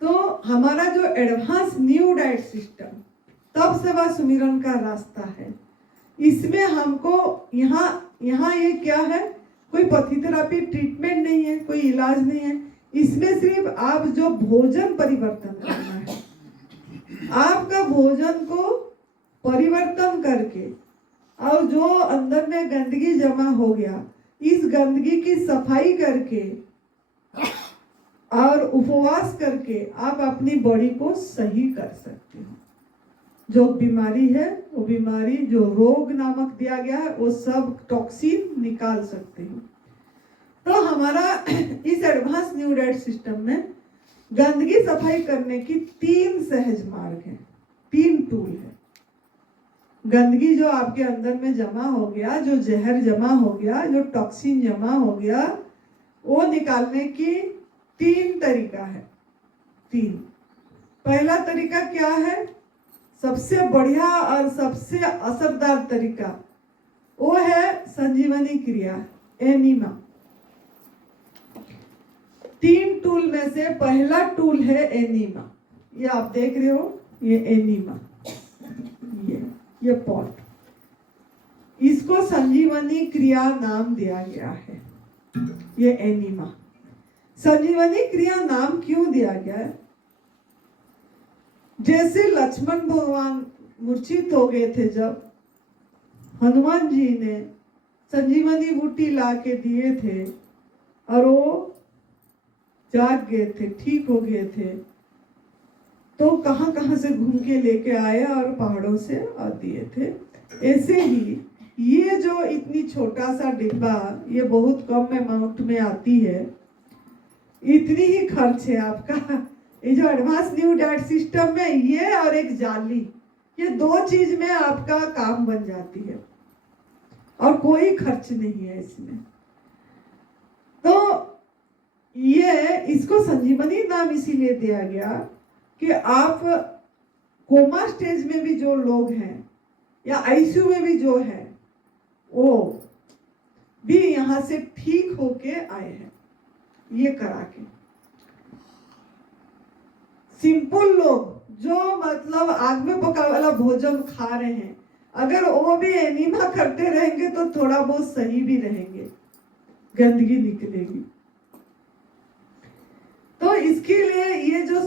तो हमारा जो एडवांस न्यू डाइट सिस्टम तप सेवा सुमिरन का रास्ता है, इसमें हमको यहाँ ये क्या है, कोई पथी ट्रीटमेंट नहीं है, कोई इलाज नहीं है। इसमें सिर्फ आप जो भोजन परिवर्तन करना है, आपका भोजन को परिवर्तन करके और जो अंदर में गंदगी जमा हो गया, इस गंदगी की सफाई करके और उपवास करके आप अपनी बॉडी को सही कर सकते हो। जो बीमारी है, वो बीमारी जो रोग नामक दिया गया है, वो सब टॉक्सिन निकाल सकते हो। तो हमारा इस एडवांस न्यू डाइट सिस्टम में गंदगी सफाई करने की 3 सहज मार्ग है, 3 टूल है। गंदगी जो आपके अंदर में जमा हो गया, जो जहर जमा हो गया, जो टॉक्सिन जमा हो गया, वो निकालने की 3 तरीका है। 3। पहला तरीका क्या है, सबसे बढ़िया और सबसे असरदार तरीका, वो है संजीवनी क्रिया, एनीमा। 3 टूल में से पहला टूल है एनीमा। ये आप देख रहे हो, ये एनीमा, ये पॉट, इसको संजीवनी क्रिया नाम दिया गया है। ये एनीमा। संजीवनी क्रिया नाम क्यों दिया गया है? जैसे लक्ष्मण भगवान मूर्छित हो गए थे, जब हनुमान जी ने संजीवनी बूटी ला के दिए थे और वो जाग गए थे, ठीक हो गए थे, तो कहां कहां से घूम के लेके आए और पहाड़ों से आ दिए थे। ऐसे ही ये जो इतनी छोटा सा डिब्बा, ये बहुत कम अमाउंट में आती है, इतनी ही खर्च है आपका। ये जो एडवांस न्यू डाइट सिस्टम में ये और एक जाली, ये 2 चीज में आपका काम बन जाती है और कोई खर्च नहीं है इसमें। तो ये इसको संजीवनी नाम इसीलिए दिया गया कि आप कोमा स्टेज में भी जो लोग हैं या आईसीयू में भी जो है, वो भी यहां से ठीक होके आए हैं ये करा के। सिंपल लोग जो मतलब आग में पका वाला भोजन खा रहे हैं, अगर वो भी एनीमा करते रहेंगे तो थोड़ा बहुत सही भी रहेंगे, गंदगी निकलेगी। तो इसके लिए ये जो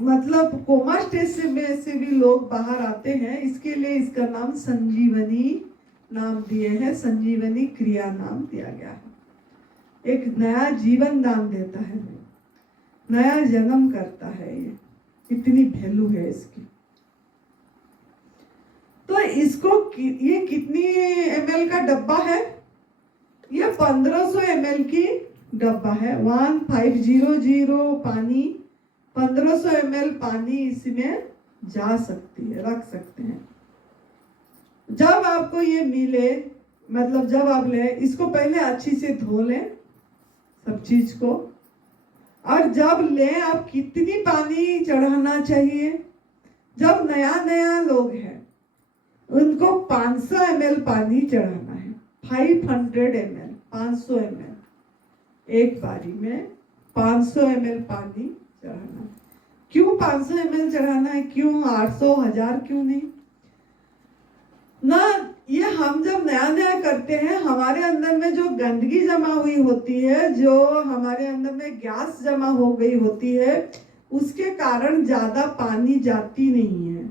मतलब कोमा स्टेज में से भी लोग बाहर आते हैं, इसके लिए इसका नाम संजीवनी नाम दिए हैं, संजीवनी क्रिया नाम दिया गया है। एक नया जीवन दान देता है, नया जन्म करता है, ये इतनी वैल्यू है इसकी। तो इसको ये कितनी ml का डब्बा है? ये 1500 ml की डब्बा है। 1500 पानी, 1500 ml पानी इसमें जा सकती है, रख सकते हैं। जब आपको ये मिले, मतलब जब आप ले, इसको पहले अच्छी से धो लें सब चीज को, और जब ले आप कितनी पानी चढ़ाना चाहिए, जब नया नया लोग हैं उनको 500 ml पानी चढ़ाना है। 500 ml, 500 ml एक बारी में 500 ml पानी चढ़ाना है। क्यों 500 ml चढ़ाना है? क्यों 800, 1000 क्यों नहीं ना? ये हम जब नया नया करते हैं, हमारे अंदर में जो गंदगी जमा हुई होती है, जो हमारे अंदर में गैस जमा हो गई होती है, उसके कारण ज्यादा पानी जाती नहीं है,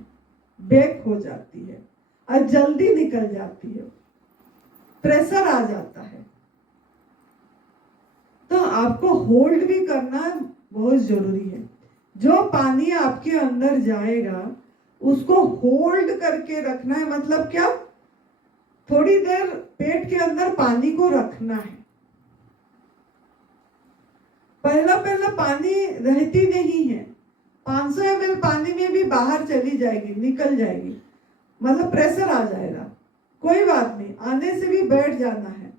बेक हो जाती है और जल्दी निकल जाती है, प्रेशर आ जाता है। तो आपको होल्ड भी करना बहुत जरूरी है। जो पानी आपके अंदर जाएगा उसको होल्ड करके रखना है। मतलब क्या? थोड़ी देर पेट के अंदर पानी को रखना है। पहला पानी रहती नहीं है, 500 ml पानी में भी बाहर चली जाएगी, निकल जाएगी, मतलब प्रेशर आ जाएगा। कोई बात नहीं, आने से भी बैठ जाना है।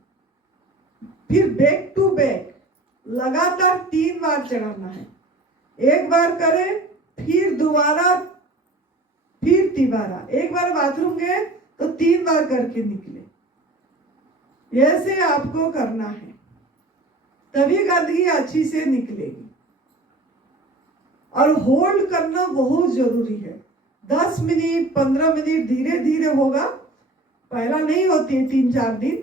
फिर बैक टू बैक लगातार 3 बार चढ़ाना है। एक बार करें, फिर दोबारा, फिर तिबारा। एक बार बाथरूम गए तो 3 बार करके निकले। ऐसे आपको करना है, तभी गंदगी अच्छी से निकलेगी। और होल्ड करना बहुत जरूरी है। 10 मिनट 15 मिनट धीरे धीरे होगा, पहला नहीं होती है 3-4 दिन,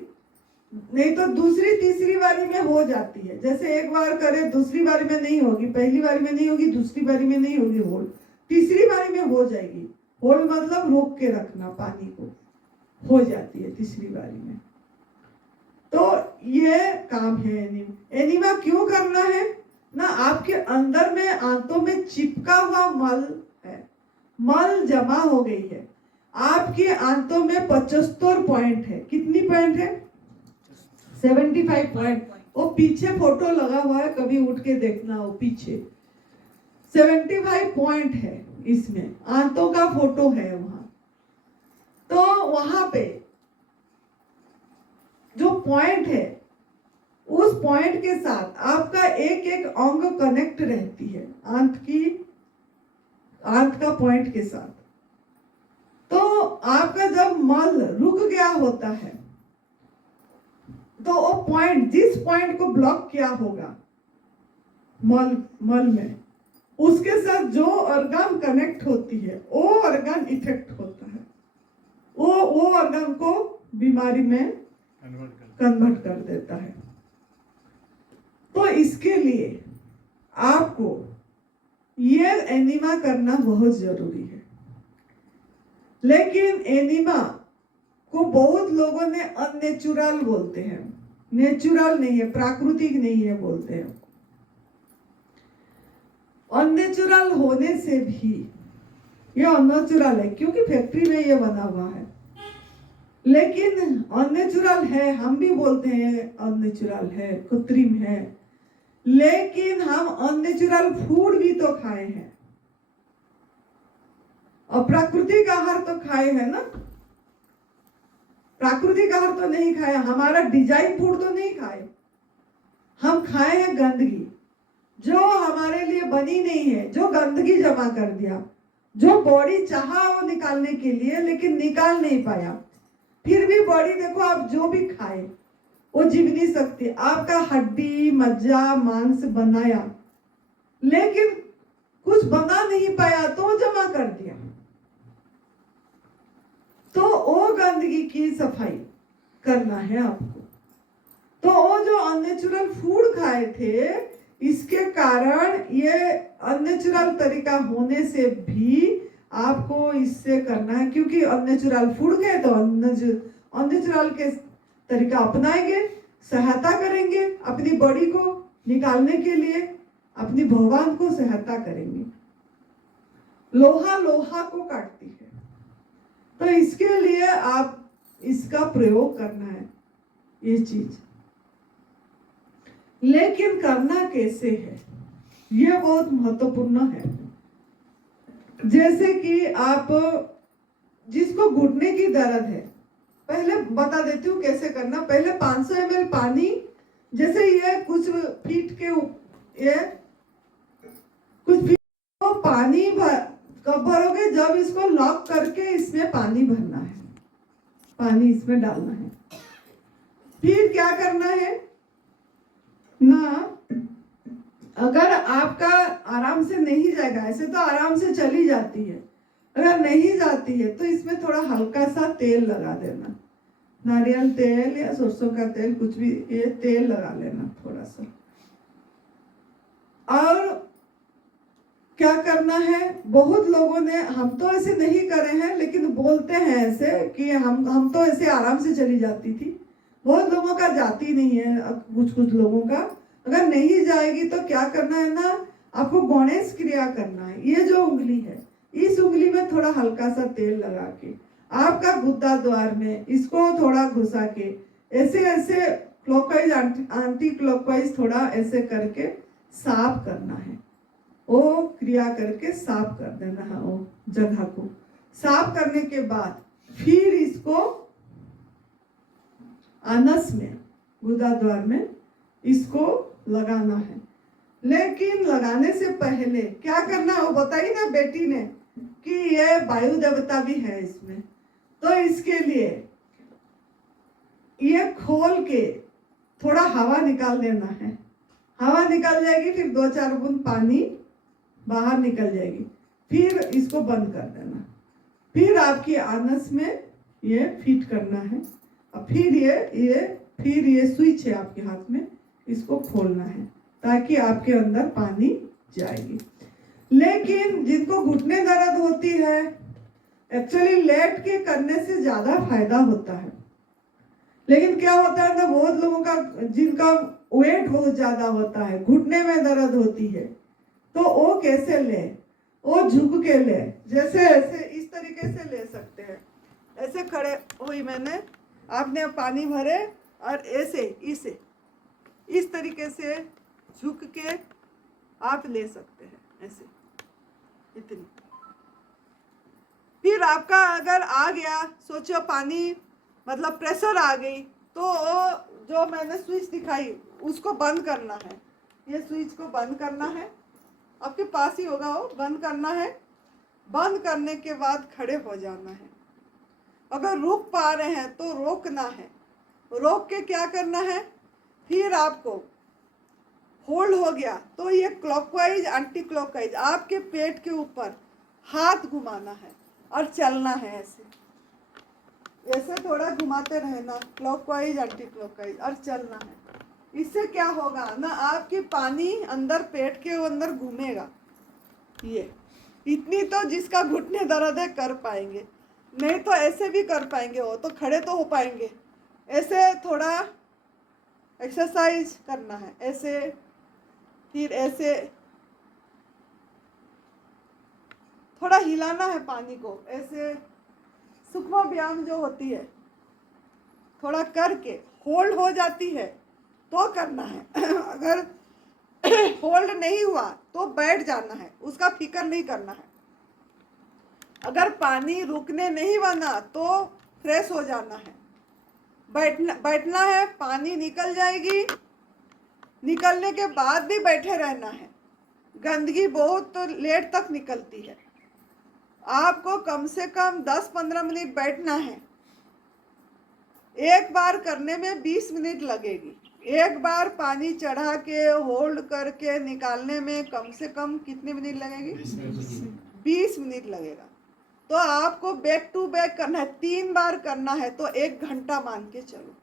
नहीं तो दूसरी तीसरी बारी में हो जाती है। जैसे एक बार करे, दूसरी बारी में नहीं होगी, पहली बारी में नहीं होगी, दूसरी बारी में नहीं होगी होल्ड, तीसरी बारी में हो जाएगी। होल्ड मतलब रोक के रखना पानी को, हो जाती है तीसरी बारी में। तो ये काम है एनीमा। एनीमा क्यों करना है ना, आपके अंदर में आंतों में चिपका हुआ मल है, मल जमा हो गई है। आपके आंतों में 75 पॉइंट है। कितनी पॉइंट है? 75 पॉइंट। वो पीछे फोटो लगा हुआ है, कभी उठ के देखना, वो पीछे 75 पॉइंट है, इसमें आंतों का फोटो है वहां। तो वहां पे जो पॉइंट है, उस पॉइंट के साथ आपका एक एक अंग कनेक्ट रहती है, आंत का पॉइंट के साथ। तो आपका जब मल रुक गया होता है, तो वो पॉइंट, जिस पॉइंट को ब्लॉक किया होगा मल में, उसके साथ जो ऑर्गन कनेक्ट होती है, वो ऑर्गन इफेक्ट होता है, वो ऑर्गन को बीमारी में कन्वर्ट कर देता है। तो इसके लिए आपको ये एनीमा करना बहुत जरूरी है। लेकिन एनीमा को बहुत लोगों ने अननेचुरल बोलते हैं, नेचुरल नहीं है, प्राकृतिक नहीं है बोलते हैं। अननेचुरल होने से भी ये अननेचुरल है, क्योंकि फैक्ट्री में ये बना हुआ है। लेकिन अननेचुरल है, हम भी बोलते हैं अननेचुरल है, कृत्रिम है, लेकिन हम अननेचुरल फूड भी तो खाए हैं, और प्राकृतिक आहार तो खाए हैं ना। प्राकृतिक आहार तो नहीं खाया, हमारा डिजाइन फूड तो नहीं खाए। हम खाए हैं गंदगी, जो हमारे लिए बनी नहीं है, जो गंदगी जमा कर दिया, जो बॉडी चाहा वो निकालने के लिए, लेकिन निकाल नहीं पाया। फिर भी बॉडी देखो, आप जो भी खाए वो जीवनी शक्ति, आपका हड्डी मज्जा मांस बनाया, लेकिन कुछ बना नहीं पाया तो जमा कर दिया। तो वो गंदगी की सफाई करना है आपको। तो वो जो अननेचुरल फूड खाए थे, इसके कारण, ये अननेचुरल तरीका होने से भी आपको इससे करना है, क्योंकि अननेचुरल फूड खाए तो अननेचुरल के तरीका अपनाएंगे, सहायता करेंगे अपनी बॉडी को निकालने के लिए, अपनी भगवान को सहायता करेंगे। लोहा लोहा को काटती है, तो इसके लिए आप इसका प्रयोग करना है, ये चीज। लेकिन करना कैसे है, ये बहुत महत्वपूर्ण है। जैसे कि आप, जिसको घुटने की दर्द है, पहले बता देती हूँ कैसे करना। पहले 500 ml पानी, जैसे ये कुछ फीट के, ये कुछ फीट को पानी कब भरोगे, जब इसको लॉक करके इसमें पानी भरना है, पानी इसमें डालना है। फिर क्या करना है ना, अगर आपका आराम से नहीं जाएगा, ऐसे तो आराम से चली जाती है, अगर नहीं जाती है तो इसमें थोड़ा हल्का सा तेल लगा देना, नारियल तेल या सरसों का तेल, कुछ भी, ये तेल लगा लेना थोड़ा सा। और क्या करना है, बहुत लोगों ने, हम तो ऐसे नहीं करे हैं, लेकिन बोलते हैं ऐसे कि हम तो ऐसे आराम से चली जाती थी। बहुत लोगों का जाती नहीं है, कुछ लोगों का। अगर नहीं जाएगी तो क्या करना है ना, आपको गणेश क्रिया करना है। ये जो उंगली है, इस उंगली में थोड़ा हल्का सा तेल लगा के, आपका गुद्दा द्वार में इसको थोड़ा घुसा के, ऐसे ऐसे क्लॉकवाइज एंटी क्लॉकवाइज थोड़ा ऐसे करके साफ करना है। वो क्रिया करके साफ कर देना है, वो जगह को साफ करने के बाद फिर इसको अनस में, गुदा द्वार में इसको लगाना है। लेकिन लगाने से पहले क्या करना, वो बताई ना बेटी ने कि ये वायु देवता भी है इसमें, तो इसके लिए ये खोल के थोड़ा हवा निकाल देना है। हवा निकाल जाएगी, फिर 2-4 बूंद पानी बाहर निकल जाएगी। फिर इसको बंद कर देना, फिर आपकी आनस में ये फिट करना है। और फिर ये स्विच है आपके हाथ में, इसको खोलना है ताकि आपके अंदर पानी जाएगी। लेकिन जिनको घुटने दर्द होती है, एक्चुअली लेट के करने से ज़्यादा फायदा होता है। लेकिन क्या होता है ना, बहुत लोगों का जिनका वेट बहुत ज़्यादा होता है, घुटने में दर्द होती है, तो वो कैसे ले? वो झुक के ले, जैसे ऐसे इस तरीके से ले सकते हैं। ऐसे खड़े हुई मैंने, आपने पानी भरे और ऐसे इसे इस तरीके से झुक के आप ले सकते हैं, ऐसे इतनी। फिर आपका अगर आ गया, सोचो पानी मतलब प्रेशर आ गई, तो जो मैंने स्विच दिखाई उसको बंद करना है। ये स्विच को बंद करना है, आपके पास ही होगा, वो बंद करना है। बंद करने के बाद खड़े हो जाना है। अगर रुक पा रहे हैं तो रोकना है, रोक के क्या करना है, फिर आपको होल्ड हो गया तो ये क्लॉकवाइज एंटी क्लॉकवाइज आपके पेट के ऊपर हाथ घुमाना है और चलना है। ऐसे थोड़ा घुमाते रहना, क्लॉकवाइज एंटी क्लॉकवाइज, और चलना है। इससे क्या होगा ना, आपकी पानी अंदर पेट के अंदर घूमेगा। ये इतनी तो जिसका घुटने दर्द है कर पाएंगे, नहीं तो ऐसे भी कर पाएंगे, वो तो खड़े तो हो पाएंगे। ऐसे थोड़ा एक्सरसाइज करना है, ऐसे, फिर ऐसे थोड़ा हिलाना है पानी को। ऐसे सूक्ष्म व्यायाम जो होती है, थोड़ा करके होल्ड हो जाती है तो करना है। अगर होल्ड नहीं हुआ तो बैठ जाना है, उसका फिक्र नहीं करना है। अगर पानी रुकने नहीं बना तो फ्रेश हो जाना है, बैठना है। पानी निकल जाएगी, निकलने के बाद भी बैठे रहना है। गंदगी बहुत लेट तक निकलती है, आपको कम से कम 10-15 मिनट बैठना है। एक बार करने में 20 मिनट लगेगी। एक बार पानी चढ़ा के होल्ड करके निकालने में कम से कम कितने मिनट लगेगी? 20 मिनट लगेगा। तो आपको बैक टू बैक करना है, 3 बार करना है, तो 1 घंटा मान के चलो।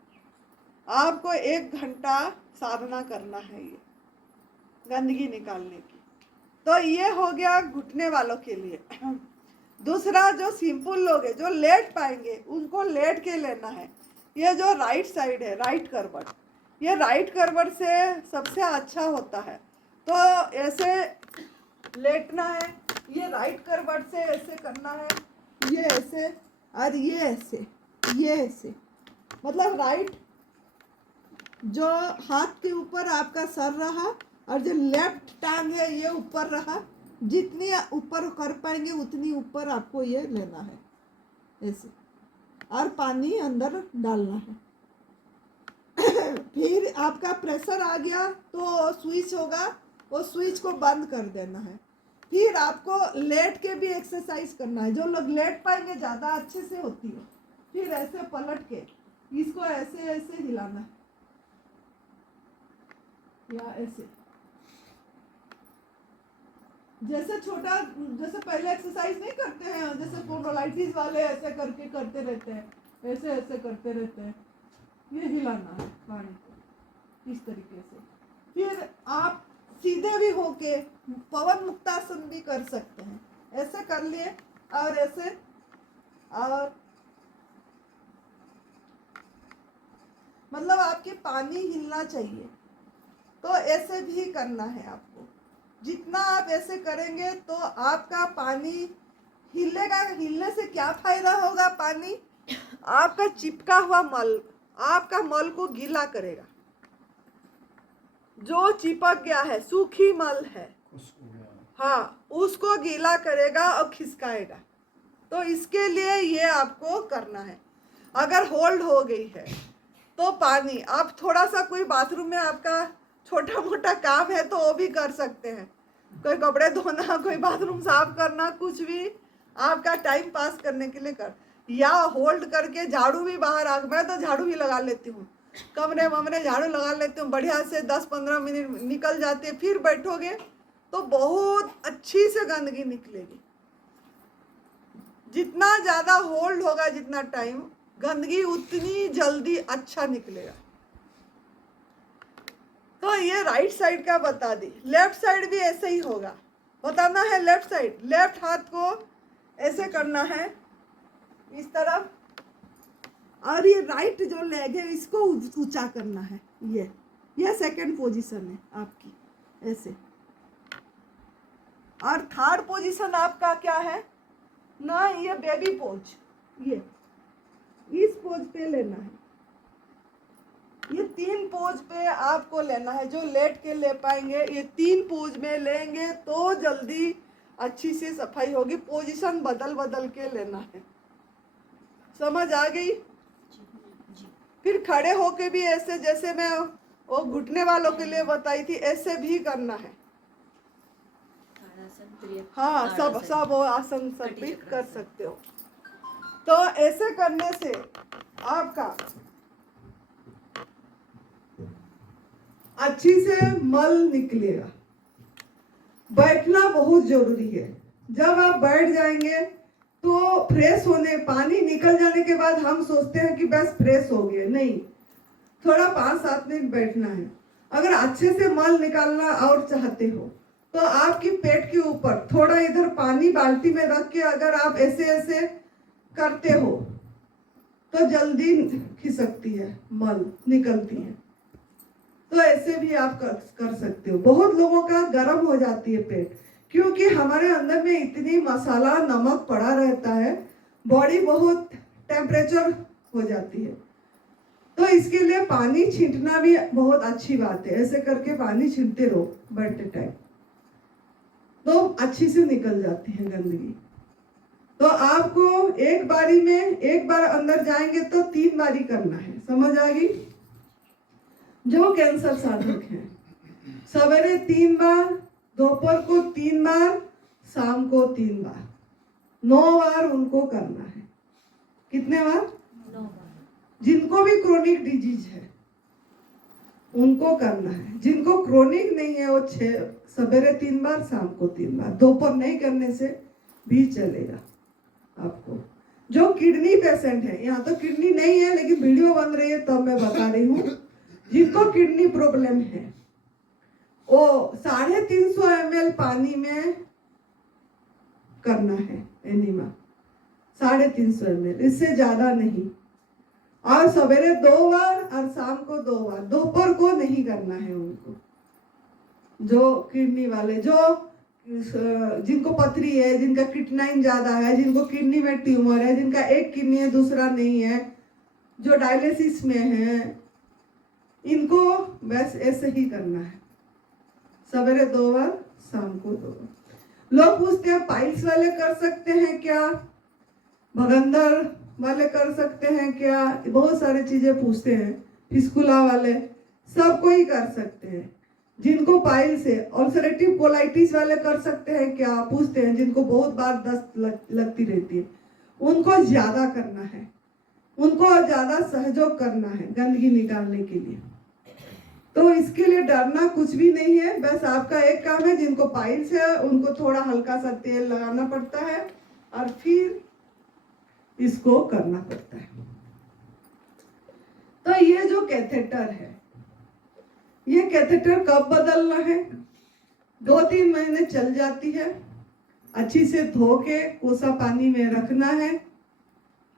आपको 1 घंटा साधना करना है ये गंदगी निकालने की। तो ये हो गया घुटने वालों के लिए। दूसरा, जो सिंपल लोग हैं जो लेट पाएंगे, उनको लेट के लेना है। ये जो राइट साइड है, राइट करवट, ये राइट करवट से सबसे अच्छा होता है। तो ऐसे लेटना है, ये राइट करवट से ऐसे करना है, ये ऐसे और ये ऐसे, ये ऐसे, मतलब राइट जो हाथ के ऊपर आपका सर रहा और जो लेफ्ट टांग है ये ऊपर रहा। जितनी ऊपर कर पाएंगे उतनी ऊपर आपको ये लेना है, ऐसे, और पानी अंदर डालना है। फिर आपका प्रेशर आ गया तो स्विच होगा, वो स्विच को बंद कर देना है। फिर आपको लेट के भी एक्सरसाइज करना है। जो लोग लेट पाएंगे ज़्यादा अच्छे से होती है। फिर ऐसे पलट के इसको ऐसे ऐसे हिलाना है, या ऐसे, जैसे छोटा, जैसे पहले एक्सरसाइज नहीं करते हैं, जैसे स्पॉन्डिलाइटिस वाले ऐसे करके करते रहते हैं, ऐसे ऐसे करते रहते हैं। ये हिलाना है पानी को इस तरीके से। फिर आप सीधे भी होके पवन मुक्तासन भी कर सकते हैं। ऐसे कर लिए और ऐसे, और मतलब आपके पानी हिलना चाहिए, तो ऐसे भी करना है आपको। जितना आप ऐसे करेंगे तो आपका पानी हिलेगा। हिलने से क्या फायदा होगा? पानी आपका चिपका हुआ मल, आपका मल को गीला करेगा। जो चिपक गया है, सूखी मल है, हाँ, उसको गीला करेगा और खिसकाएगा। तो इसके लिए ये आपको करना है। अगर होल्ड हो गई है तो पानी, आप थोड़ा सा कोई बाथरूम में आपका छोटा मोटा काम है तो वो भी कर सकते हैं। कोई कपड़े धोना, कोई बाथरूम साफ करना, कुछ भी आपका टाइम पास करने के लिए कर, या होल्ड करके झाड़ू भी बाहर आ, मैं तो झाड़ू भी लगा लेती हूँ, कमरे वमरे झाड़ू लगा लेती हूँ, बढ़िया से 10-15 मिनट निकल जाते हैं। फिर बैठोगे तो बहुत अच्छी से गंदगी निकलेगी। जितना ज़्यादा होल्ड होगा जितना टाइम, गंदगी उतनी जल्दी अच्छा निकलेगा। तो ये राइट साइड का बता दी। लेफ्ट साइड भी ऐसे ही होगा। बताना है लेफ्ट साइड, लेफ्ट हाथ को ऐसे करना है इस तरफ, और ये राइट जो लेग है इसको ऊंचा करना है। ये सेकंड पोजीशन है आपकी, ऐसे। और थर्ड पोजीशन आपका क्या है ना, ये बेबी पोज, ये इस पोज पे लेना है। ये 3 पोज पे आपको लेना है। जो लेट के ले पाएंगे ये 3 पोज में लेंगे तो जल्दी अच्छी से सफाई होगी। पोजीशन बदल बदल के लेना है। समझ आ गई? फिर खड़े होके भी ऐसे, जैसे मैं वो घुटने वालों के लिए बताई थी, ऐसे भी करना है। हाँ, सब वो आसन सब भी कर सकते हो। तो ऐसे करने से आपका अच्छी से मल निकलेगा। बैठना बहुत जरूरी है। जब आप बैठ जाएंगे तो फ्रेश होने, पानी निकल जाने के बाद हम सोचते हैं कि बस फ्रेश हो गए, नहीं, थोड़ा 5-7 मिनट बैठना है। अगर अच्छे से मल निकालना और चाहते हो तो आपकी पेट के ऊपर थोड़ा इधर पानी बाल्टी में रख के अगर आप ऐसे ऐसे करते हो तो जल्दी खिसकती है, मल निकलती है। तो ऐसे भी आप कर सकते हो। बहुत लोगों का गर्म हो जाती है पेट, क्योंकि हमारे अंदर में इतनी मसाला नमक पड़ा रहता है, बॉडी बहुत टेम्परेचर हो जाती है। तो इसके लिए पानी छींटना भी बहुत अच्छी बात है। ऐसे करके पानी छींटते रहो बैठते टाइम, तो अच्छी से निकल जाती है गंदगी। तो आपको एक बारी में, एक बार अंदर जाएंगे तो 3 बारी करना है। समझ आ गई? जो कैंसर साधक हैं, सवेरे 3 बार, दोपहर को 3 बार, शाम को 3 बार, 9 बार उनको करना है। कितने बार? 9 बार। जिनको भी क्रोनिक डिजीज है उनको करना है। जिनको क्रोनिक नहीं है वो सवेरे 3 बार, शाम को 3 बार। दोपहर नहीं करने से भी चलेगा आपको। जो किडनी पेशेंट है, यहाँ तो किडनी नहीं है लेकिन वीडियो बन रही है तब मैं बता रही हूँ, जिनको किडनी प्रॉब्लम है वो 350 ml पानी में करना है एनिमा। 350 ml, इससे ज्यादा नहीं। और सवेरे 2 बार और शाम को 2 बार। दोपहर को नहीं करना है उनको। जो किडनी वाले, जो जिनको पथरी है, जिनका किडनाइन ज्यादा है, जिनको किडनी में ट्यूमर है, जिनका एक किडनी है दूसरा नहीं है, जो डायलिसिस में है, इनको बस ऐसे ही करना है। सवेरे 2 बार, शाम को 2 बार। लोग पूछते हैं पाइल्स वाले कर सकते हैं क्या, भगंदर वाले कर सकते हैं क्या, बहुत सारी चीजें पूछते हैं। फिस्कुला वाले, सब कोई कर सकते हैं। जिनको पाइल्स है, अल्सरेटिव कोलाइटिस वाले कर सकते हैं क्या पूछते हैं। जिनको बहुत बार दस्त लगती रहती है, उनको ज्यादा करना है, उनको ज्यादा सहयोग करना है गंदगी निकालने के लिए। तो इसके लिए डरना कुछ भी नहीं है। बस आपका एक काम है, जिनको पाइल्स है उनको थोड़ा हल्का सा तेल लगाना पड़ता है और फिर इसको करना पड़ता है। तो ये जो कैथेटर है, ये कैथेटर कब बदलना है? 2-3 महीने चल जाती है। अच्छी से धो के कोसा पानी में रखना है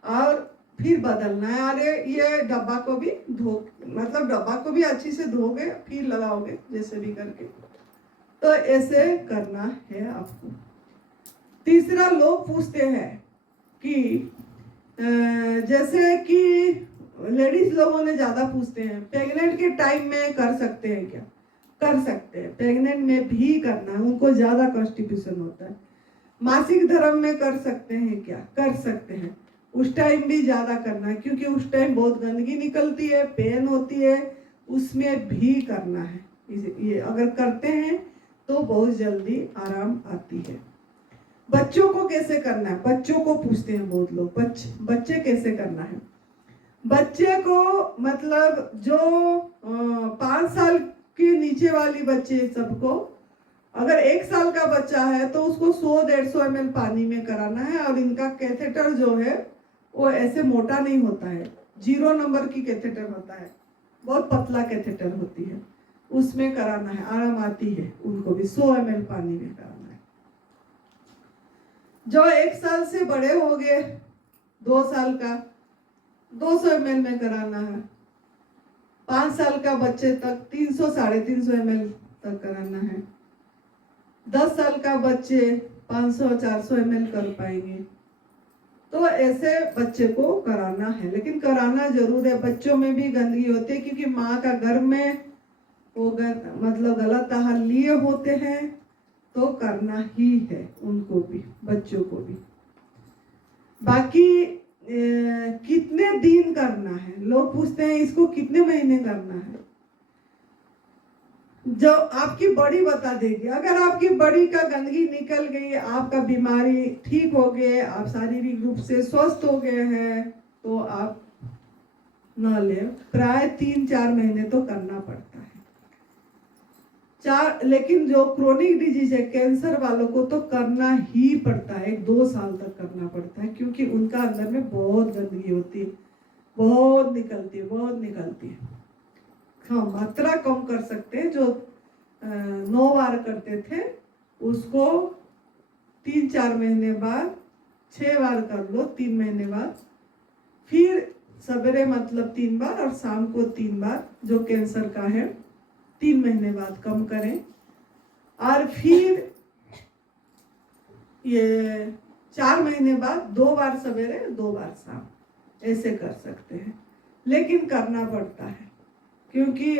और फिर बदलना है। अरे ये डब्बा को भी डब्बा को भी अच्छी से धोगे फिर लगाओगे, जैसे भी करके। तो ऐसे करना है आपको। तीसरा, लोग पूछते हैं कि जैसे कि लेडीज लोगों ने ज्यादा पूछते हैं, प्रेग्नेंट के टाइम में कर सकते हैं क्या? कर सकते हैं, प्रेग्नेंट में भी करना है, उनको ज्यादा कॉन्स्टिपेशन होता है। मासिक धर्म में कर सकते हैं क्या? कर सकते हैं, उस टाइम भी ज्यादा करना है, क्योंकि उस टाइम बहुत गंदगी निकलती है, पेन होती है, उसमें भी करना है। ये अगर करते हैं तो बहुत जल्दी आराम आती है। बच्चों को कैसे करना है? बच्चों को पूछते हैं बहुत लोग, बच्चे कैसे करना है? बच्चे को मतलब जो 5 साल के नीचे वाली बच्चे सबको अगर 1 साल का बच्चा है तो उसको 100-150 ml पानी में कराना है। और इनका कैथेटर जो है वो ऐसे मोटा नहीं होता है, 0 नंबर की कैथेटर होता है, बहुत पतला कैथेटर होती है, उसमें कराना है। आराम आती है उनको भी 100 ml पानी में कराना है। जो 1 साल से बड़े हो गए, 2 साल का 200 ml में कराना है। 5 साल का बच्चे तक 300-350 ml तक कराना है। 10 साल का बच्चे 500-400 ml कर पाएंगे। तो ऐसे बच्चे को कराना है, लेकिन कराना जरूर है। बच्चों में भी गंदगी होती है क्योंकि माँ का गर्भ में वो मतलब गलत आहार लिए होते हैं, तो करना ही है उनको भी, बच्चों को भी। बाकी कितने दिन करना है, लोग पूछते हैं इसको कितने महीने करना है। जो आपकी बॉडी बता देगी। अगर आपकी बॉडी का गंदगी निकल गई, आपका बीमारी ठीक हो गए, आप शारीरिक रूप से स्वस्थ हो गए हैं, तो आप न ले। प्राय 3-4 महीने तो करना पड़ता है। लेकिन जो क्रोनिक डिजीज है, कैंसर वालों को तो करना ही पड़ता है, 1-2 साल तक करना पड़ता है, क्योंकि उनका अंदर में बहुत गंदगी होती है, बहुत निकलती है। हाँ, मात्रा कम कर सकते हैं। जो 9 बार करते थे उसको 3-4 महीने बाद 6 बार कर लो, 3 महीने बाद। फिर सवेरे मतलब 3 बार और शाम को 3 बार, जो कैंसर का है 3 महीने बाद कम करें। और फिर ये 4 महीने बाद 2 बार सवेरे 2 बार शाम, ऐसे कर सकते हैं। लेकिन करना पड़ता है क्योंकि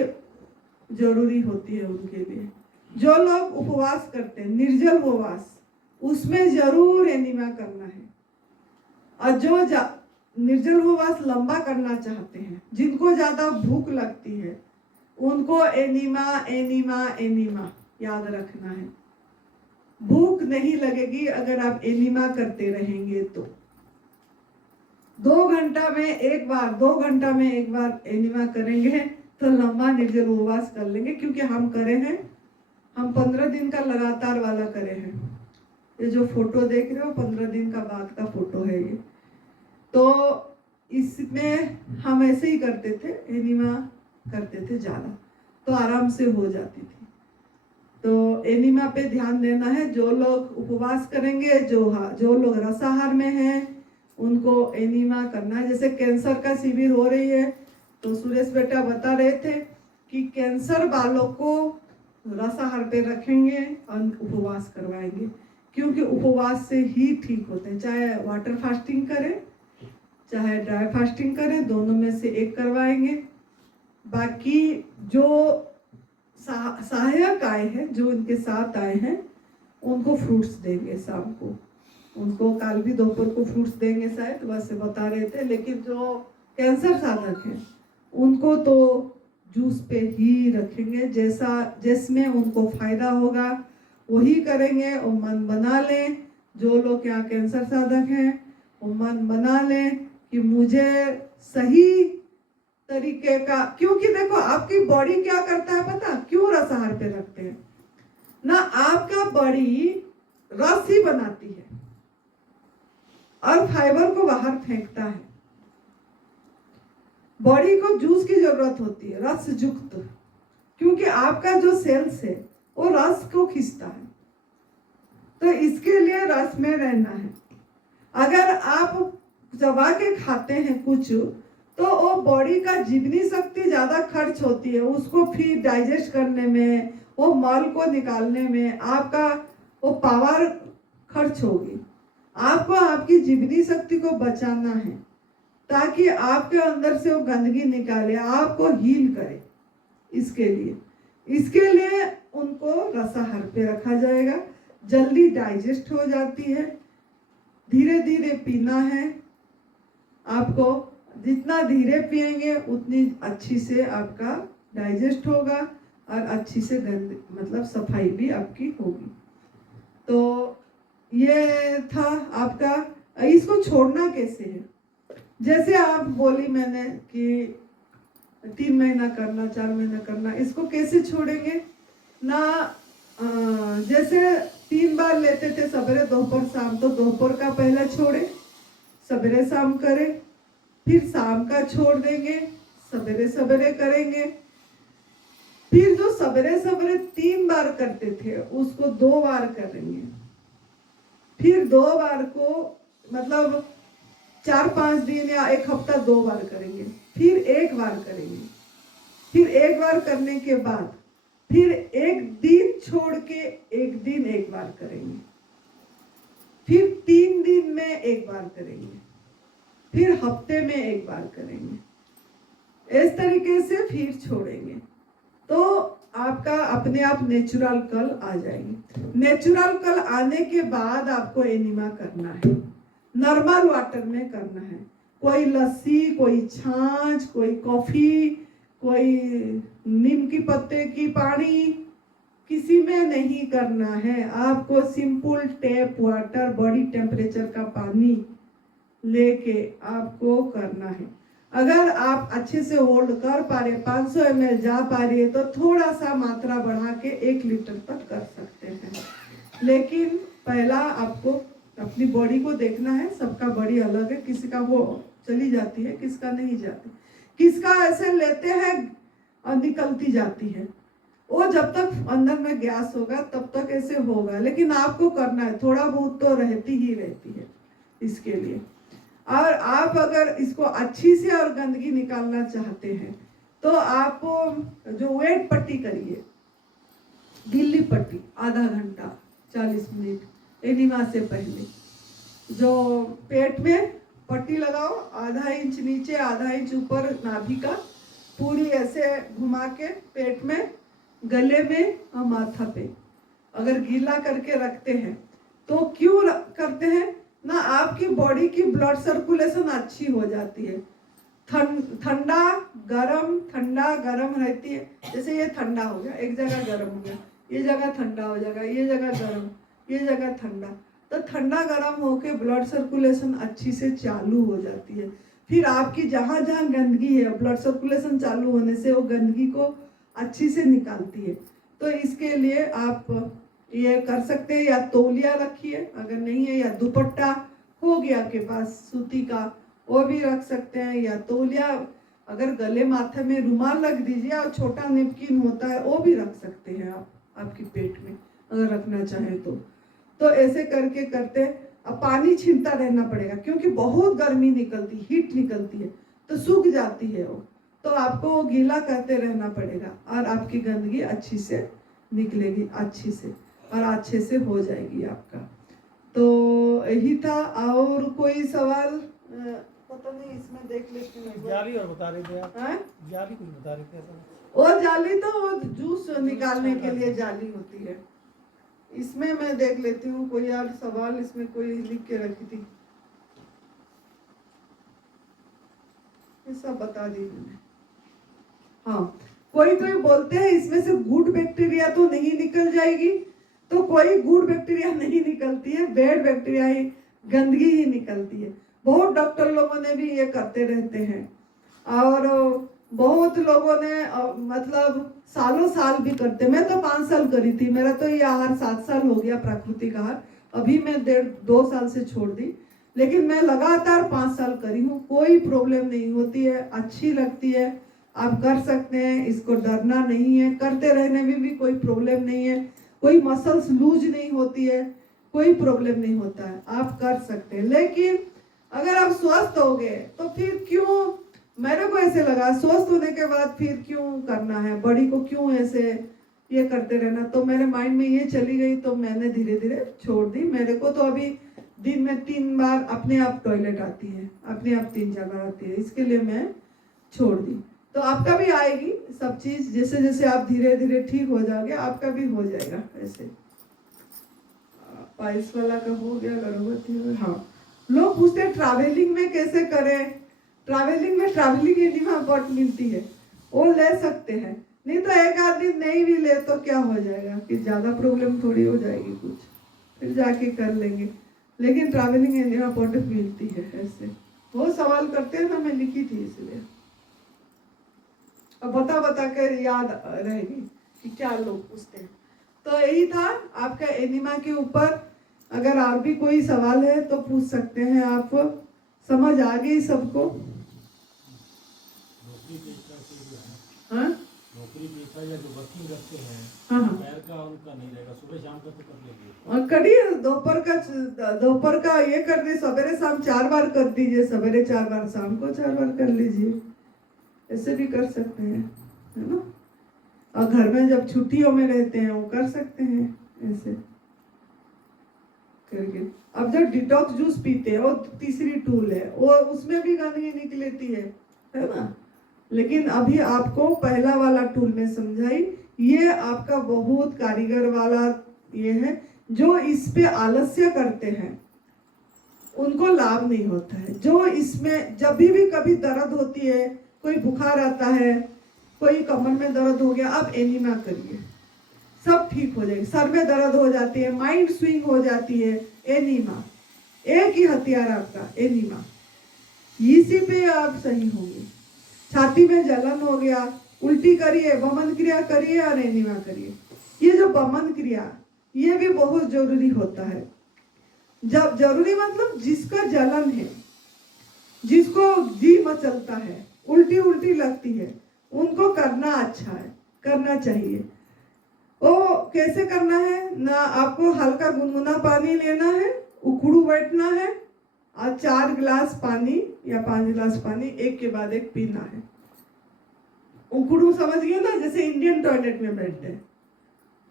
जरूरी होती है उनके लिए। जो लोग उपवास करते हैं, निर्जल उपवास, उसमें जरूर एनीमा करना है। और जो निर्जल उपवास लंबा करना चाहते हैं, जिनको ज्यादा भूख लगती है, उनको एनीमा याद रखना है। भूख नहीं लगेगी अगर आप एनीमा करते रहेंगे तो। 2 घंटा में एक बार एनीमा करेंगे तो लंबा निर्जल उपवास कर लेंगे। क्योंकि हम करे हैं, हम 15 दिन का लगातार वाला करे हैं। ये जो फोटो देख रहे हो 15 दिन का बाद का फोटो है ये। तो इसमें हम ऐसे ही करते थे, एनीमा करते थे ज़्यादा, तो आराम से हो जाती थी। तो एनीमा पे ध्यान देना है। जो लोग उपवास करेंगे, जो लोग रसाहार में हैं, उनको एनीमा करना है। जैसे कैंसर का शिविर हो रही है, तो सुरेश बेटा बता रहे थे कि कैंसर वालों को रसाहार पे रखेंगे और उपवास करवाएंगे, क्योंकि उपवास से ही ठीक होते हैं। चाहे वाटर फास्टिंग करें, चाहे ड्राई फास्टिंग करें, दोनों में से एक करवाएंगे। बाकी जो सहायक आए हैं, जो उनके साथ आए हैं, उनको फ्रूट्स देंगे शाम को। उनको कल भी दोपहर को फ्रूट्स देंगे शायद, वैसे बता रहे थे। लेकिन जो कैंसर साधक हैं उनको तो जूस पे ही रखेंगे, जिसमें उनको फायदा होगा वही करेंगे। और मन बना लें, जो लोग यहाँ कैंसर साधक हैं वो मन बना लें कि मुझे सही तरीके का, क्योंकि देखो आपकी बॉडी क्या करता है पता, क्यों रसाहार पे रखते हैं ना, आपका बॉडी रस ही बनाती है और फाइबर को बाहर फेंकता है। बॉडी को जूस की जरूरत होती है, रस युक्त, क्योंकि आपका जो सेल्स है वो रस को खींचता है। तो इसके लिए रस में रहना है। अगर आप चबा के खाते हैं कुछ, तो वो बॉडी का जीवनी शक्ति ज्यादा खर्च होती है, उसको फिर डाइजेस्ट करने में, वो मल को निकालने में आपका वो पावर खर्च होगी। आपको आपकी जीवनी शक्ति को बचाना है ताकि आपके अंदर से वो गंदगी निकाले, आपको हील करे। इसके लिए उनको रसाहार पे रखा जाएगा। जल्दी डाइजेस्ट हो जाती है, धीरे धीरे पीना है आपको। जितना धीरे पिएंगे उतनी अच्छी से आपका डाइजेस्ट होगा और अच्छी से मतलब सफाई भी आपकी होगी। तो ये था आपका। इसको छोड़ना कैसे है, जैसे आप बोली मैंने कि 3 महीना करना, 4 महीना करना, इसको कैसे छोड़ेंगे ना। जैसे 3 बार लेते थे, सवेरे दोपहर शाम, तो दोपहर का पहले छोड़े, सवेरे शाम करें, फिर शाम का छोड़ देंगे, सवेरे सवेरे करेंगे। फिर जो सवेरे सवेरे 3 बार करते थे उसको 2 बार करेंगे, फिर 2 बार को मतलब 4-5 दिन या 1 हफ्ता 2 बार करेंगे, फिर 1 बार करेंगे, फिर 1 बार करने के बाद फिर 1 दिन छोड़ के 1 दिन 1 बार करेंगे, फिर 3 दिन में 1 बार करेंगे, फिर हफ्ते में 1 बार करेंगे। इस तरीके से फिर छोड़ेंगे तो आपका अपने आप नेचुरल कल आ जाएंगे। नेचुरल कल आने के बाद आपको एनिमा करना है, नॉर्मल वाटर में करना है। कोई लस्सी, कोई छाछ, कोई कॉफी, कोई नीम की पत्ते की पानी, किसी में नहीं करना है। आपको simple tap water, body temperature का पानी लेके आपको करना है। अगर आप अच्छे से होल्ड कर पा रहे, 500 ml जा पा रही है, तो थोड़ा सा मात्रा बढ़ा के 1 लीटर तक कर सकते हैं। लेकिन पहला आपको अपनी बॉडी को देखना है। सबका बॉडी अलग है, किसी का वो चली जाती है, किसका नहीं जाती, किसका ऐसे लेते हैं और निकलती जाती है। वो जब तक अंदर में गैस होगा तब तक ऐसे होगा, लेकिन आपको करना है। थोड़ा बहुत तो रहती ही रहती है इसके लिए। और आप अगर इसको अच्छी से और गंदगी निकालना चाहते हैं तो आप जो वेट पट्टी करिए, गिल्ली पट्टी, आधा घंटा 40 मिनट एनिमा से पहले, जो पेट में पट्टी लगाओ, आधा इंच नीचे आधा इंच ऊपर नाभि का, पूरी ऐसे घुमा के पेट में, गले में और माथा पे अगर गीला करके रखते हैं। तो क्यों करते हैं ना, आपकी बॉडी की ब्लड सर्कुलेशन अच्छी हो जाती है। ठंडा गरम रहती है। जैसे ये ठंडा हो गया, एक जगह गरम हो गया, ये जगह ठंडा हो जाएगा, ये जगह गरम, ये जगह ठंडा, तो ठंडा गरम होके ब्लड सर्कुलेशन अच्छी से चालू हो जाती है। फिर आपकी जहाँ जहाँ गंदगी है, ब्लड सर्कुलेशन चालू होने से वो गंदगी को अच्छी से निकालती है। तो इसके लिए आप ये कर सकते हैं, या तौलिया रखिए अगर नहीं है, या दुपट्टा हो गया आपके पास सूती का, वो भी रख सकते हैं, या तौलिया, अगर गले माथे में रुमाल रख दीजिए, और छोटा नेपकिन होता है वो भी रख सकते हैं आप आपकी पेट में अगर रखना चाहें तो ऐसे करके करते। अब पानी छीनता रहना पड़ेगा क्योंकि बहुत गर्मी निकलती, हीट निकलती है तो सूख जाती है वो, तो आपको वो गीला करते रहना पड़ेगा और आपकी गंदगी अच्छी से निकलेगी, अच्छी से और अच्छे से हो जाएगी आपका। तो यही था। और कोई सवाल? पता नहीं, इसमें देख लेती हूँ। जाली और बता रहे थे आप? जाली कुछ बता रहे थे ऐसा? वो जाली तो वो जूस निकालने के लिए जाली होती है। इसमें मैं देख लेती हूँ कोई और सवाल, इसमें कोई लिख के रखी थी, ये सब बता दी मैंने। हाँ, कोई बोलते हैं इसमें से गुड बैक्टीरिया तो नहीं निकल जाएगी, तो कोई गुड बैक्टीरिया नहीं निकलती है, बैड बैक्टीरिया ही, गंदगी ही निकलती है। बहुत डॉक्टर लोगों ने भी ये करते रहते हैं, और बहुत लोगों ने मतलब सालों साल भी करते। मैं तो 5 साल करी थी, मेरा तो ये आहार 7 साल हो गया, प्राकृतिक आहार। अभी मैं 1.5-2 साल से छोड़ दी, लेकिन मैं लगातार 5 साल करी हूँ, कोई प्रॉब्लम नहीं होती है, अच्छी लगती है। आप कर सकते हैं, इसको डरना नहीं है, करते रहने में भी कोई प्रॉब्लम नहीं है, कोई मसल्स लूज नहीं होती है, कोई प्रॉब्लम नहीं होता है, आप कर सकते हैं। लेकिन अगर आप स्वस्थ हो गए तो फिर क्यों, मेरे को ऐसे लगा स्वस्थ होने के बाद फिर क्यों करना है, बॉडी को क्यों ऐसे ये करते रहना, तो मेरे माइंड में ये चली गई, तो मैंने धीरे धीरे छोड़ दी। मेरे को तो अभी दिन में 3 बार अपने आप टॉयलेट आती है, अपने आप 3 जगह आती है, इसके लिए मैं छोड़ दी। तो आपका भी आएगी सब चीज, जैसे जैसे आप धीरे धीरे ठीक हो जाओगे आपका भी हो जाएगा। ऐसे पाइल्स वाला का हो गया, गर्भवती। हाँ, लोग पूछते हैं ट्रैवलिंग में कैसे करें। ट्रैवलिंग में ट्रैवलिंग एनिमा बट मिलती है, वो ले सकते हैं, नहीं तो एक आध दिन नहीं भी ले तो क्या हो जाएगा कि ज्यादा प्रॉब्लम थोड़ी हो जाएगी, कुछ फिर जाके कर लेंगे। लेकिन ट्रैवलिंग एनिमा बट मिलती है। ऐसे वो सवाल करते हैं ना, मैं लिखी थी इसलिए, अब बता कर याद रहेगी कि क्या लोग पूछते हैं। तो यही था आपका एनिमा के ऊपर। अगर और भी कोई सवाल है तो पूछ सकते हैं आप। समझ आ गई सबको? नौकरी पेशा से जो है, हाँ नौकरी पेशा या जो वर्किंग करते हैं, हाँ पैर का उनका नहीं रहेगा, सुबह शाम का तो कर लेंगे। और करिए दोपहर का ये कर दे, सवेरे शाम 4 बार कर दीजिए, सवेरे 4 बार, शाम को 4 बार कर लीजिए। ऐसे भी कर सकते हैं, है ना। और घर में जब छुट्टियों में रहते हैं वो कर सकते हैं ऐसे करके। अब जो डिटॉक्स जूस पीते हैं वो तीसरी टूल है, वो उसमें भी गंदगी निकलती है ना। लेकिन अभी आपको पहला वाला टूल में समझाई, ये आपका बहुत कारीगर वाला ये है। जो इस पे आलस्य करते हैं उनको लाभ नहीं होता है। जो इसमें जब भी कभी दर्द होती है, कोई बुखार आता है, कोई कमर में दर्द हो गया, आप एनिमा करिए, सब ठीक हो जाएगी। सर में दर्द हो जाती है, माइंड स्विंग हो जाती है, एनिमा। एक ही हथियार आपका, एनिमा। इसी पे आप सही होंगे। छाती में जलन हो गया, उल्टी करिए, वमन क्रिया करिए और एनिमा करिए। ये जो वमन क्रिया, ये भी बहुत जरूरी होता है। जब जरूरी मतलब जिसका जलन है, जिसको जी मचलता है, उल्टी उल्टी लगती है, उनको करना अच्छा है, करना चाहिए। वो कैसे करना है ना, आपको हल्का गुनगुना पानी लेना है, उखड़ू बैठना है और 4 गिलास पानी या 5 गिलास पानी एक के बाद एक पीना है। उखड़ू समझ गए ना, जैसे इंडियन टॉयलेट में बैठते हैं।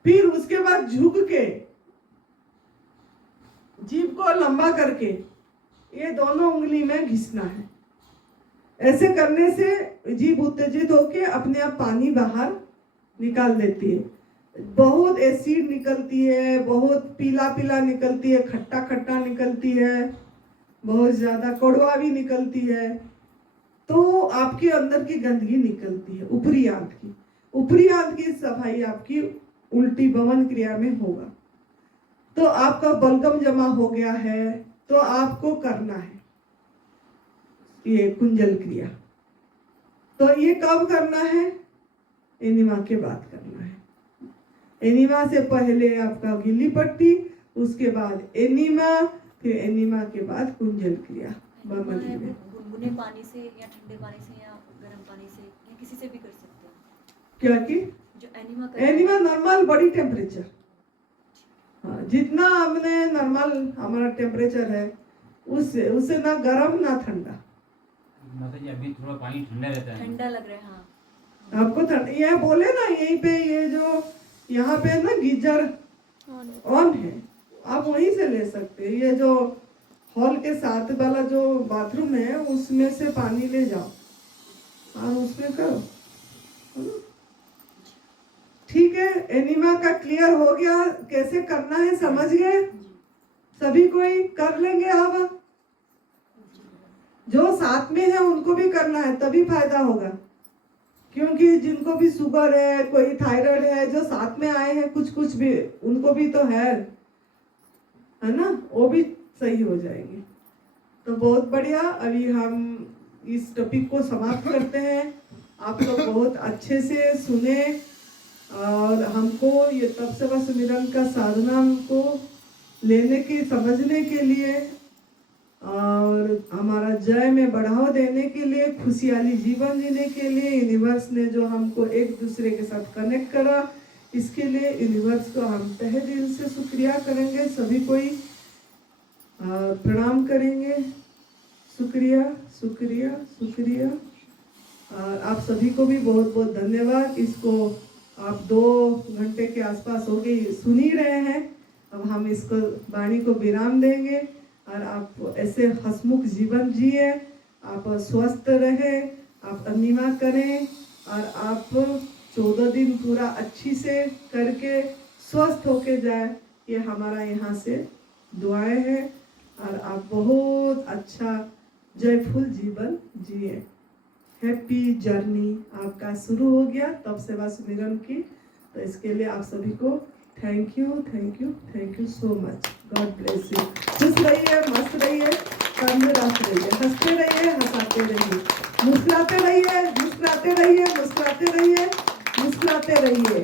फिर उसके बाद झुक के जीभ को लंबा करके ये दोनों उंगली में घिसना है। ऐसे करने से जीभ उत्तेजित होके अपने आप पानी बाहर निकाल देती है। बहुत एसिड निकलती है, बहुत पीला पीला निकलती है, खट्टा खट्टा निकलती है, बहुत ज्यादा कड़वा भी निकलती है। तो आपके अंदर की गंदगी निकलती है, ऊपरी आंत की। ऊपरी आंत की सफाई आपकी उल्टी वमन क्रिया में होगा। तो आपका बलगम जमा हो गया है तो आपको करना है ये कुंजल क्रिया। तो ये कब करना है? एनिमा के बाद करना है। एनिमा से पहले आपका गिल्ली पट्टी, उसके बाद एनिमा, फिर एनिमा के बाद कुंजल क्रिया। गुनगुने पानी से या ठंडे पानी से या गर्म पानी से या किसी से भी कर सकते हैं क्या कि जो एनिमा नॉर्मल बॉडी टेम्परेचर, हाँ, जितना हमने नॉर्मल हमारा टेम्परेचर है उससे ना गर्म ना ठंडा। मतलब अभी थोड़ा पानी ठंडा रहता है, ठंडा लग रहा है। हाँ आपको ठंडा, ये बोले ना यहीं पे, ये जो यहाँ पे ना गीजर ऑन है, आप वहीं से ले सकते हैं। ये जो हॉल के साथ वाला जो बाथरूम है उसमें से पानी ले जाओ और उसमें करो, है ना? ठीक है, एनिमा का क्लियर हो गया, कैसे करना है समझ गए सभी? कोई कर लेंगे। अब जो साथ में है उनको भी करना है, तभी फायदा होगा। क्योंकि जिनको भी शुगर है, कोई थायराइड है, जो साथ में आए हैं कुछ कुछ भी, उनको भी तो है ना, वो भी सही हो जाएंगे। तो बहुत बढ़िया। अभी हम इस टॉपिक को समाप्त करते हैं। आप लोग बहुत अच्छे से सुने और हमको ये तपस्या सुमिरन का साधना हमको लेने की, समझने के लिए और हमारा जय में बढ़ावा देने के लिए, खुशहाली जीवन जीने के लिए, यूनिवर्स ने जो हमको एक दूसरे के साथ कनेक्ट करा, इसके लिए यूनिवर्स को हम तहे दिल से शुक्रिया करेंगे। सभी कोई प्रणाम करेंगे। शुक्रिया शुक्रिया शुक्रिया। और आप सभी को भी बहुत बहुत धन्यवाद। इसको आप 2 घंटे के आसपास हो गई सुन ही रहे हैं। अब हम इसको वाणी को विराम देंगे और आप ऐसे हंसमुख जीवन जिए, आप स्वस्थ रहे, आप एनिमा करें और आप 14 दिन पूरा अच्छी से करके स्वस्थ होके जाए, ये हमारा यहाँ से दुआएं हैं। और आप बहुत अच्छा जयफुल जीवन जिए। हैप्पी जर्नी आपका शुरू हो गया तब सेवा सुमिरन की। तो इसके लिए आप सभी को thank you thank you thank you so much. God bless you. खुश रहिए, मस्त रहिए, तंदुरुस्त रहिए, हंसते रहिए, हंसाते रहिए, मुस्कुराते रहिए, मुस्कुराते रहिए, मुस्कुराते रहिए, मुस्कुराते रहिए।